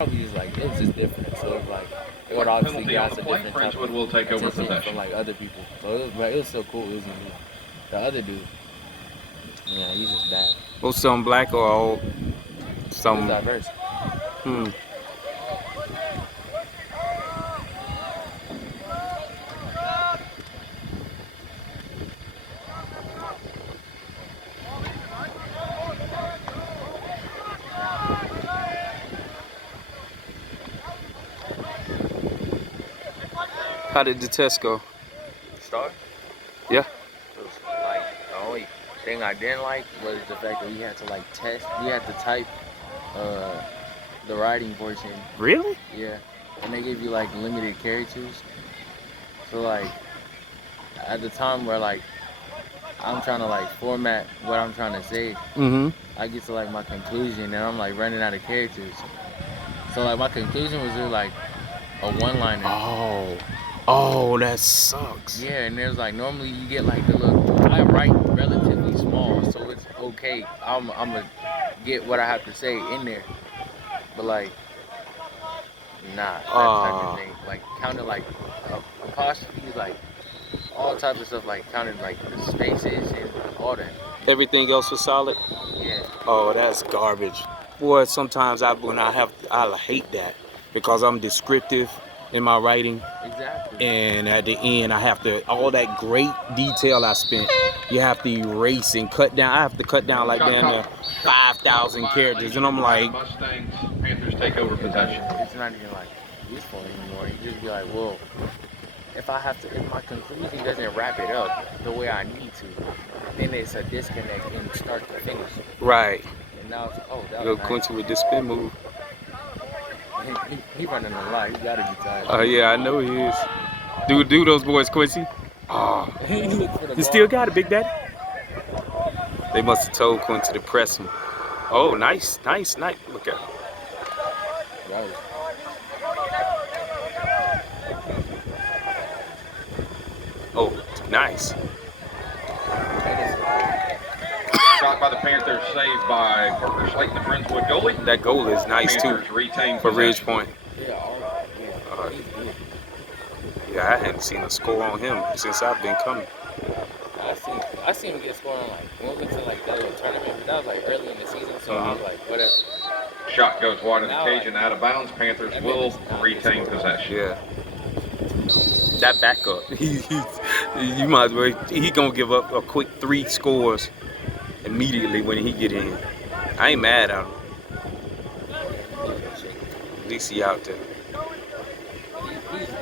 Probably just like it was just different. So it was like it would obviously Penalty on get the a play. different type Friendswood of will take over attention possession. from like other people. So it was still cool. It was unique. The other dude, yeah, he's just bad. Or some black or all It was some. diverse. Hmm. How did the test go? Star? Yeah. It was like the only thing I didn't like was the fact that we had to like test. We had to type uh the writing portion. Really? Yeah, and they gave you like limited characters. So like at the time where like I'm trying to like format what I'm trying to say, Mm-hmm. I get to like my conclusion and I'm like running out of characters. So like my conclusion was really like a one-liner. Oh. Oh, that sucks. Yeah, and there's like normally you get like the little. I write relatively small, so it's okay. I'm gonna get what I have to say in there, but like nah, that type of thing. Like counted like apostrophes, like all types of stuff, like counted like the spaces and all that. Everything else was solid? Yeah, Oh, that's garbage. Boy, sometimes I hate that because I'm descriptive in my writing, exactly. and at the end I have to, all that great detail I spent, you have to erase and cut down. I have to cut down like damn near 5,000 characters, and I'm like, Mustangs, Panthers take over possession. It's not even like useful anymore. You just be like, well, if my conclusion doesn't wrap it up the way I need to, then it's a disconnect in start to finish. right. And now it's, oh, that Go was nice. Quincy with this spin move. He running a lot. He gotta be tired. Oh yeah, I know he is. Do those boys, Quincy. Oh, he still got it, Big Daddy. They must have told Quincy to press him. Oh, nice. Look at him. That was, Oh, nice. Shot by the Panthers, saved by Parker Slayton, the Friendswood goalie. That goal is nice too Panthers retain for Ridge possession. Point. yeah, he's good. Yeah, I hadn't seen a score on him since I've been coming. I seen him get scored on like when we went to like that little tournament, but that was like early in the season, so I was like, whatever. Shot goes wide of the Now, cage and out of bounds. Panthers that will makes now retain it's- possession. Yeah. That backup, you might as well. He gonna give up a quick 3 scores immediately when he get in. I ain't mad at him. At least he out there.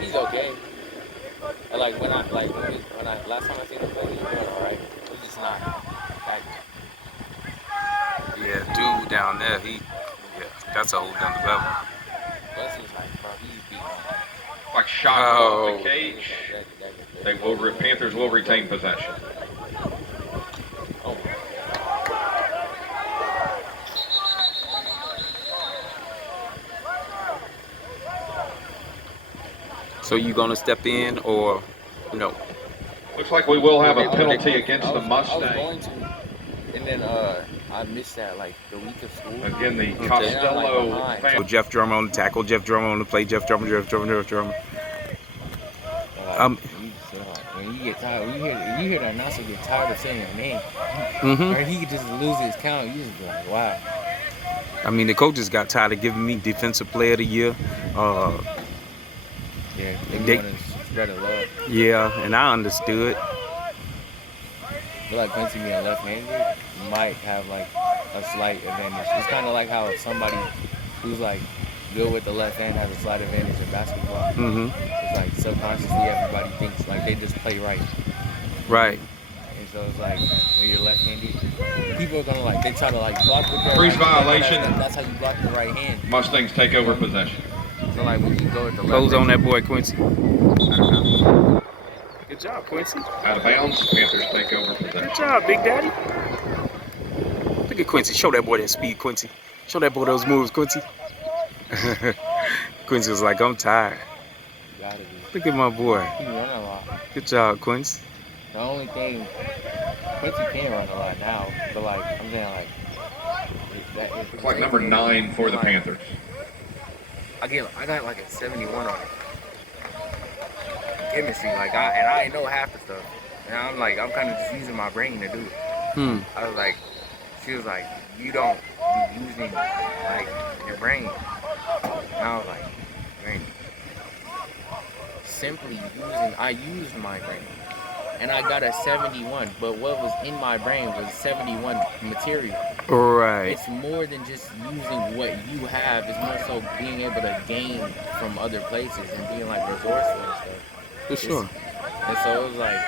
He's okay. And like when I last time I seen him play, he was doing alright. He's just not like Yeah, dude down there, that's a whole nother level. Wesley's like, bro, he's beating. Like shot off the cage. Panthers will retain possession. Oh. So you gonna step in or no? Looks like we will have a penalty against the I was Mustangs. going to, and then I missed that like the week of school. Again, the Okay. Costello behind. So family. Jeff Drummer on the tackle, Jeff Drummer on the play, Jeff Drummer. When you get tired, you hear the announcer get tired of saying your name, Mm-hmm. or he could just lose his count. You just be like, wow. I mean, the coaches got tired of giving me Defensive Player of the Year. Yeah, They- want to spread the love. Yeah, and I understood. But like Quincy being left-handed might have like a slight advantage. It's kind of like how somebody who's like good with the left hand has a slight advantage in basketball. Mm-hmm. It's like subconsciously everybody thinks like they just play right. Right. And so it's like when you're left-handed, people are gonna like they try to like block with their Freeze right hand. violation. That's how you block the right hand. Mustangs take over possession. So like when you go with the left Close on hand, that boy, Quincy. I don't know. Good job, Quincy. Out of bounds. Panthers take over Good possession. job, Big Daddy. Look at Quincy. Show that boy that speed, Quincy. Show that boy those moves, Quincy. Quincy was like, I'm tired. You gotta be. Look at my boy. He run a lot. Good job, Quincy. The only thing Quincy can run a lot now, but like I'm saying like Looks like number 9 for the Panthers. I got like a 71 on it. Chemistry, like I ain't know half the stuff. And I'm kind of just using my brain to do it. Hmm. I was like, she was like, you don't be using like your brain. And I was like, brain. Simply using, I used my brain. And I got a 71, but what was in my brain was 71 material. Right. It's more than just using what you have. It's more so being able to gain from other places and being like resourceful and stuff. For sure. And so it was like,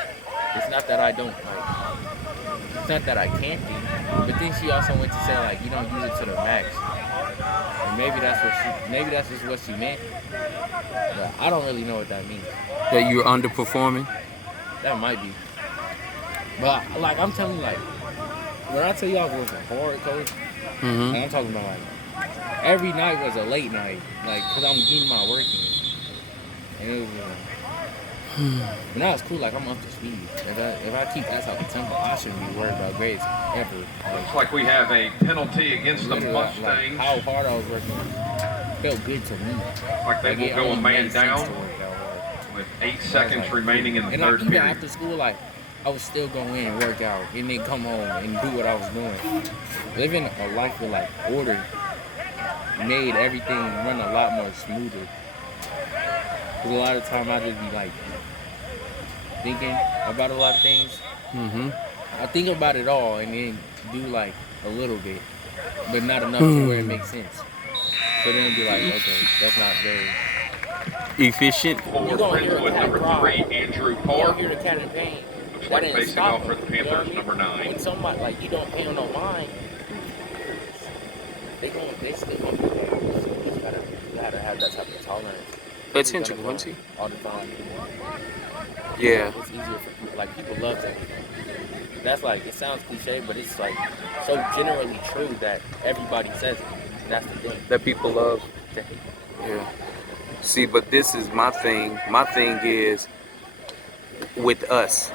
it's not that I don't like, it's not that I can't be, but then she also went to say like, you don't use it to the max. And maybe that's just what she meant. But I don't really know what that means. That you're underperforming? That might be. But like I'm telling you, like when I tell you I was working hard, coach, Mm-hmm. like, I'm talking about like every night was a late night, like because I'm getting my work in, and it was. But now it's cool. Like I'm up to speed. If I keep that type of tempo, I shouldn't be worried about grades ever. Looks like we have a penalty against the Mustangs. Like, how hard I was working felt good to me. Like they will go a man down with 8 seconds remaining in the third even period. after school, like I would still go in and work out, and then come home and do what I was doing. Living a life with like order made everything run a lot more smoother. Cause a lot of time I just be like thinking about a lot of things. Mm-hmm. I think about it all and then do like a little bit, but not enough to where it makes sense. So then be like, okay, that's not very Efficient. For Friendswood, number 3, Andrew Parr. Hear the cat in pain. Looks like facing off for the Panthers, number 9. When somebody like you don't pay them no mind, they still gonna do that. So you just gotta have that type of tolerance. Attention, Quincy. All the time. Yeah. It's easier for people. Like people love to. That's like it sounds cliche, but it's like so generally true that everybody says it. That's the thing. That people love. To hate. Yeah. See, but this is my thing. My thing is with us.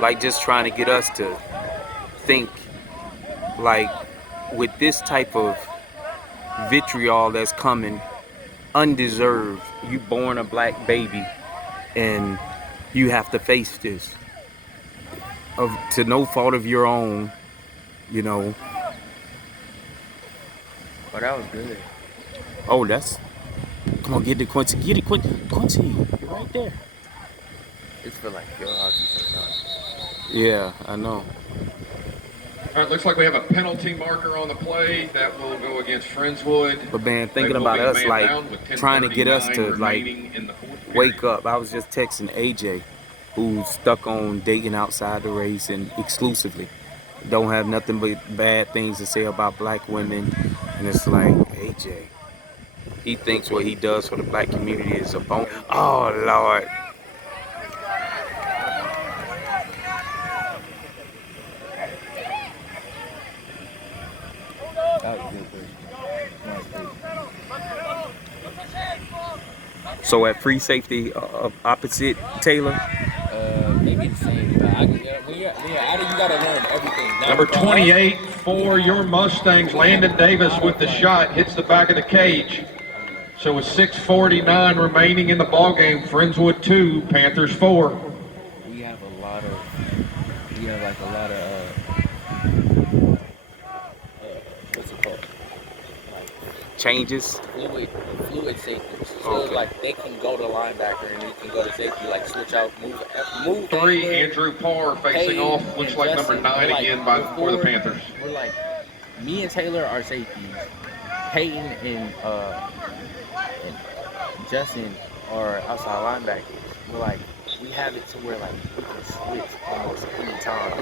Like just trying to get us to think like with this type of vitriol that's coming undeserved. You born a black baby and you have to face this to no fault of your own, you know. But that was good. Oh, that's, come on, get it, Quincy, Quincy, you're right there. It's for like field hockey sometimes. Yeah, I know. All right, looks like we have a penalty marker on the play that will go against Friendswood. But man, thinking They will about be us, man like down with trying to get us 10:39 to like remaining in the fourth period. wake up. I was just texting AJ, who's stuck on dating outside the race and exclusively. Don't have nothing but bad things to say about black women. And it's like, AJ, he thinks what he does for the black community is a bone. Oh, Lord. That was good. So at free safety opposite Taylor? Maybe the same. But you gotta learn everything. Number 28 for your Mustangs, Landon Davis with the shot, hits the back of the cage. So with 6:49 remaining in the ballgame, Friendswood 2, Panthers 4. We have a lot of what's it called? Like Changes? fluid safety. So Okay. like they can go to linebacker and they can go to safety, like switch out, move. 3, anywhere. Andrew Parr facing Peyton off, looks and like number Justin, 9 like, again for the Panthers. We're like, me and Taylor are safeties. Peyton and Justin are outside linebackers. We're like, we have it to where like we can switch almost any time.